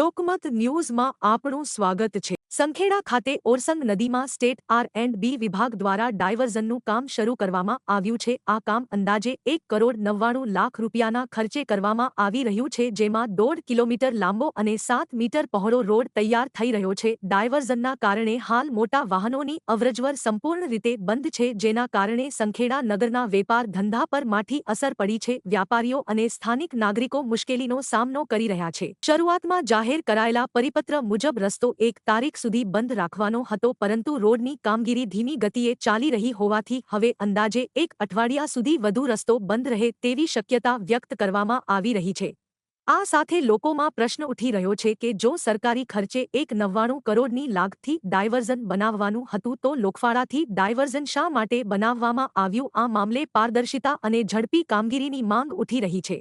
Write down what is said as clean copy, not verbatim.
લોકમત ન્યૂઝમાં આપનું સ્વાગત છે। સંખેડા ખાતે ઓરસંગ નદીમાં સ્ટેટ R&B વિભાગ દ્વારા ડાયવર્ઝનનું કામ શરૂ કરવામાં આવ્યું છે। આ કામ અંદાજે 1,99 લાખ રૂપિયાના ખર્ચે કરવામાં આવી રહ્યું છે, જેમાં 1.5 કિલોમીટર લાંબો અને 7 મીટર પહોળો રોડ તૈયાર થઈ રહ્યો છે। ડાયવર્ઝનના કારણે હાલ મોટા વાહનોની અવરજવર સંપૂર્ણ રીતે બંધ છે, જેના કારણે સંખેડા નગરના વેપાર ધંધા પર માઠી અસર પડી છે। વ્યાપારીઓ અને સ્થાનિક નાગરિકો મુશ્કેલીનો સામનો કરી રહ્યા છે। શરૂઆતમાં જાહેર કરાયેલા પરિપત્ર મુજબ રસ્તો 1 તારીખ સુધી બંધ રાખવાનો હતો, પરંતુ રોડની કામગીરી ધીમી ગતિએ ચાલી રહી હોવાથી હવે અંદાજે 1 અઠવાડિયા સુધી વધુ રસ્તો બંધ રહે તેવી શક્યતા વ્યક્ત કરવામાં આવી રહી છે। આ સાથે લોકોમાં પ્રશ્ન ઉઠી રહ્યો છે કે જો સરકારી ખર્ચે 1,99 કરોડની લાગથી ડાયવર્ઝન બનાવવાનું હતું તો લોકફાળાથી ડાયવર્ઝન શા માટે બનાવવામાં આવ્યું? આ મામલે પારદર્શિતા અને ઝડપી કામગીરીની માંગ ઉઠી રહી છે।